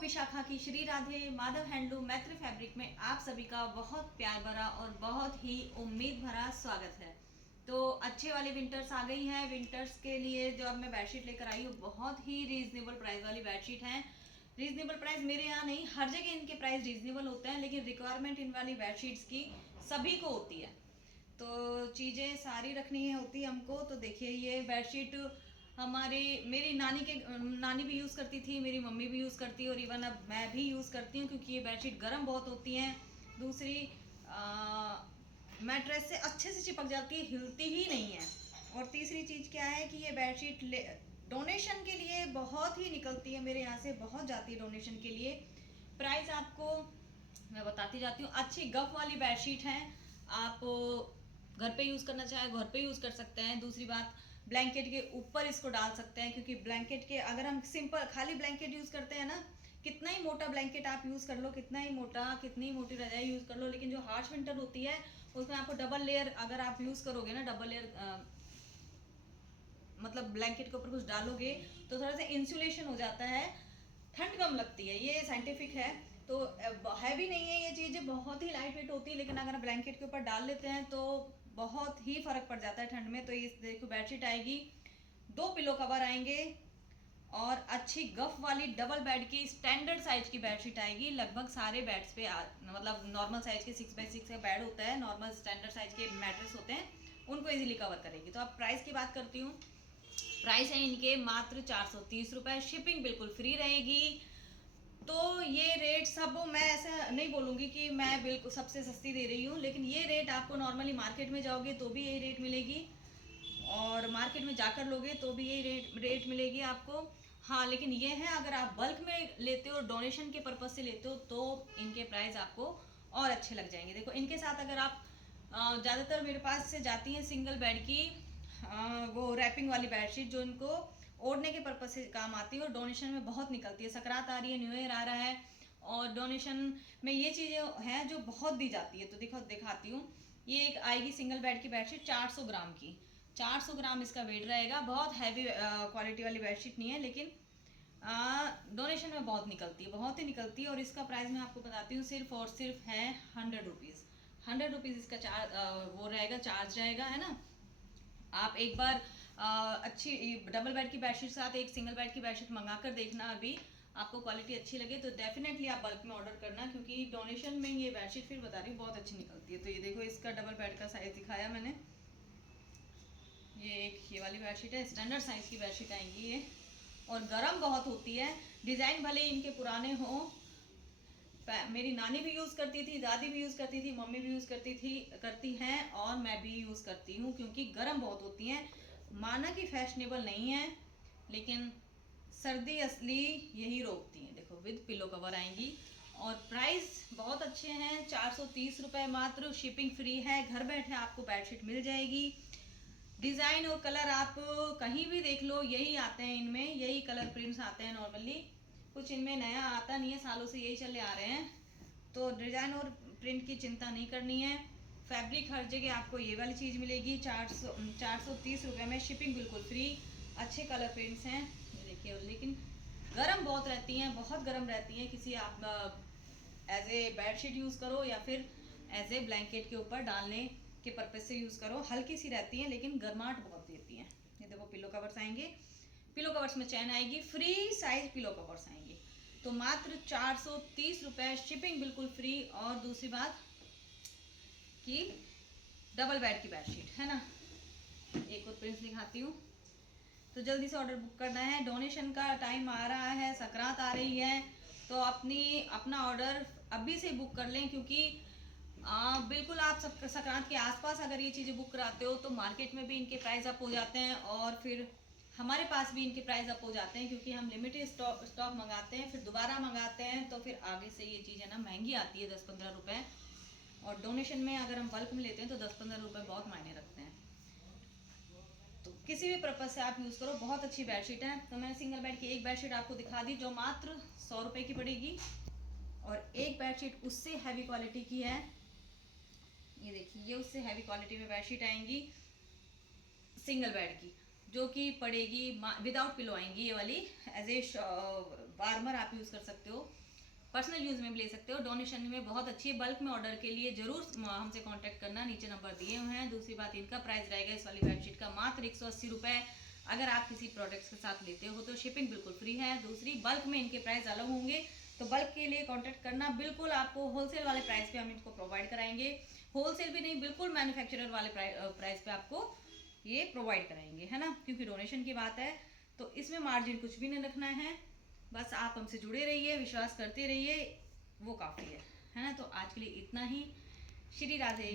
विशाखा की श्री राधे माधव हैंडलूम मैत्री फैब्रिक में आप सभी का बहुत प्यार भरा और बहुत ही उम्मीद भरा स्वागत है। तो अच्छे वाली विंटर्स आ गई हैं। विंटर्स के लिए जो अब मैं बेडशीट लेकर आई हूँ बहुत ही रीजनेबल प्राइस वाली बेडशीट हैं। रीजनेबल प्राइस मेरे यहाँ नहीं, हर जगह इनके प्राइस रीजनेबल होते हैं, लेकिन रिक्वायरमेंट इन वाली बेडशीट्स की सभी को होती है, तो चीज़ें सारी रखनी होती है हमको। तो देखिए ये बेडशीट मेरी नानी भी यूज़ करती थी, मेरी मम्मी भी यूज़ करती है और इवन अब मैं भी यूज़ करती हूँ, क्योंकि ये बेडशीट गर्म बहुत होती हैं। दूसरी मैट्रेस से अच्छे से चिपक जाती है, हिलती ही नहीं है। और तीसरी चीज़ क्या है कि ये बेडशीट डोनेशन के लिए बहुत ही निकलती है, मेरे यहाँ से बहुत जाती है डोनेशन के लिए। प्राइस आपको मैं बताती जाती हूँ। अच्छी गफ वाली बेडशीट है, आप घर पे यूज़ करना चाहे घर पे यूज़ कर सकते हैं। दूसरी बात, ब्लैंकेट के ऊपर इसको डाल सकते हैं, क्योंकि ब्लैंकेट के अगर हम सिंपल खाली ब्लैंकेट यूज़ करते हैं ना, कितना ही मोटा ब्लैंकेट आप यूज़ कर लो, कितना ही मोटा, कितनी मोटी रजाई यूज़ कर लो, लेकिन जो हार्श विंटर होती है उसमें आपको डबल लेयर अगर आप यूज़ करोगे ना, डबल लेयर मतलब ब्लैंकेट के ऊपर कुछ डालोगे तो थोड़ा सा इंसुलेशन हो जाता है, ठंड कम लगती है। ये साइंटिफिक है। तो हैवी नहीं है ये चीज़, बहुत ही लाइट वेट होती है, लेकिन अगर ब्लैंकेट के ऊपर डाल लेते हैं तो बहुत ही फर्क पड़ जाता है ठंड में। तो इस देखो बेडशीट आएगी, 2 पिलो कवर आएंगे और अच्छी गफ वाली डबल बेड की स्टैंडर्ड साइज की बेडशीट आएगी। लगभग सारे बेड्स पे मतलब नॉर्मल साइज के 6x6 का बेड होता है, नॉर्मल स्टैंडर्ड साइज के मैट्रेस होते हैं, उनको इजीली कवर करेगी। तो अब प्राइस की बात करती हूँ। प्राइस है इनके मात्र 430 रुपये, शिपिंग बिल्कुल फ्री रहेगी। तो ये रेट सब मैं ऐसा नहीं बोलूँगी कि मैं बिल्कुल सबसे सस्ती दे रही हूँ, लेकिन ये रेट आपको नॉर्मली मार्केट में जाओगे तो भी यही रेट मिलेगी, और मार्केट में जाकर लोगे तो भी यही रेट मिलेगी आपको। हाँ, लेकिन ये है अगर आप बल्क में लेते हो, डोनेशन के पर्पज़ से लेते हो, तो इनके प्राइस आपको और अच्छे लग जाएंगे। देखो इनके साथ अगर आप ज़्यादातर मेरे पास से जाती हैं सिंगल बेड की वो रैपिंग वाली बेडशीट, जो इनको ओढ़ने के पर्पज से काम आती है और डोनेशन में बहुत निकलती है। सकरात आ रही है, न्यू ईयर आ रहा है, और डोनेशन में ये चीज़ें हैं जो बहुत दी जाती है। तो देखो दिखाती हूँ, ये एक आएगी सिंगल बेड की बेडशीट 400 ग्राम की, 400 ग्राम इसका वेट रहेगा। बहुत हैवी क्वालिटी वाली बेडशीट नहीं है, लेकिन डोनेशन में बहुत निकलती है, बहुत ही निकलती है। और इसका प्राइस मैं आपको बताती हूँ, सिर्फ और सिर्फ है 100 रुपीज़। 100 रुपीज़ इसका वो रहेगा, चार्ज रहेगा, है ना। आप एक बार अच्छी डबल बेड की बेडशीट साथ एक सिंगल बेड की बेडशीट मंगा कर देखना, अभी आपको क्वालिटी अच्छी लगे तो डेफिनेटली आप बल्क में ऑर्डर करना, क्योंकि डोनेशन में ये बेडशीट फिर बता रही हूँ बहुत अच्छी निकलती है। तो ये देखो इसका डबल बेड का साइज़ दिखाया मैंने, ये वाली बेडशीट है, स्टैंडर्ड साइज़ की बेडशीट आएंगी ये, और गर्म बहुत होती है। डिज़ाइन भले इनके पुराने हों, मेरी नानी भी यूज़ करती थी, दादी भी यूज़ करती थी, मम्मी भी यूज़ करती हैं, और मैं भी यूज़ करती हूँ, क्योंकि गर्म बहुत होती हैं। माना कि फैशनेबल नहीं है, लेकिन सर्दी असली यही रोकती हैं। देखो विद पिलो कवर आएंगी, और प्राइस बहुत अच्छे हैं, 430 रुपये मात्र, शिपिंग फ्री है, घर बैठे आपको बेडशीट मिल जाएगी। डिज़ाइन और कलर आप कहीं भी देख लो यही आते हैं, इनमें यही कलर प्रिंट्स आते हैं नॉर्मली, कुछ इनमें नया आता नहीं है, सालों से यही चले आ रहे हैं। तो डिज़ाइन और प्रिंट की चिंता नहीं करनी है। फैब्रिक हर जगह आपको ये वाली चीज़ मिलेगी 430 रुपये में, शिपिंग बिल्कुल फ्री। अच्छे कलर प्रिंट्स हैं ये देखिए, लेकिन गर्म बहुत रहती हैं, बहुत गर्म रहती हैं। किसी आप एज ए बेडशीट यूज़ करो या फिर एज ए ब्लैंकेट के ऊपर डालने के पर्पज से यूज़ करो, हल्की सी रहती हैं लेकिन गर्माहट बहुत देती हैं। ये देखो पिलो कवर्स आएंगे, पिलो कवर्स में चैन आएगी, फ्री साइज पिलो कवर्स आएंगे। तो मात्र 430 रुपये, शिपिंग बिल्कुल फ्री। और दूसरी बात कि डबल बेड की बेडशीट है ना। एक और प्रिंट्स दिखाती हूँ, तो जल्दी से ऑर्डर बुक करना है, डोनेशन का टाइम आ रहा है, सकरात आ रही है, तो अपना ऑर्डर अभी से बुक कर लें, क्योंकि बिल्कुल आप सब संक्रांत के आसपास अगर ये चीज़ें बुक कराते हो तो मार्केट में भी इनके प्राइस अप हो जाते हैं, और फिर हमारे पास भी इनके प्राइस अप हो जाते हैं, क्योंकि हम लिमिटेड स्टॉक मंगाते हैं, फिर दोबारा मंगाते हैं, तो फिर आगे से ये चीज़ है ना महंगी आती है 10-15 रुपये। और डोनेशन में अगर हम बल्क में लेते हैं तो 10-15 रुपये बहुत मायने रखते हैं। तो किसी भी पर्पज़ से आप यूज़ करो, बहुत अच्छी बेडशीट है। तो मैंने सिंगल बेड की एक बेडशीट आपको दिखा दी, जो मात्र 100 रुपये की पड़ेगी, और एक बेडशीट उससे हैवी क्वालिटी की है, ये देखिए, ये उससे हैवी क्वालिटी में बेडशीट आएंगी सिंगल बेड की, जो कि पड़ेगी विदाउट पिलो आएंगी ये वाली। एज ए वार्मर आप यूज़ कर सकते हो, पर्सनल यूज़ में भी ले सकते हो, डोनेशन में बहुत अच्छी है। बल्क में ऑर्डर के लिए जरूर हमसे कांटेक्ट करना, नीचे नंबर दिए हुए हैं। दूसरी बात, इनका प्राइस रहेगा इस वाली बेडशीट का मात्र 180 रुपये। अगर आप किसी प्रोडक्ट्स के साथ लेते हो तो शिपिंग बिल्कुल फ्री है। दूसरी, बल्क में इनके प्राइस अलग होंगे, तो बल्क के लिए कांटेक्ट करना। बिल्कुल आपको होलसेल वाले प्राइस पे हम इनको प्रोवाइड कराएंगे, होलसेल भी नहीं, बिल्कुल मैन्युफैक्चरर वाले प्राइस पे आपको ये प्रोवाइड कराएंगे, है ना, क्योंकि डोनेशन की बात है तो इसमें मार्जिन कुछ भी नहीं रखना है। बस आप हमसे जुड़े रहिए, विश्वास करते रहिए, वो काफ़ी है ना। तो आज के लिए इतना ही। श्री राधे।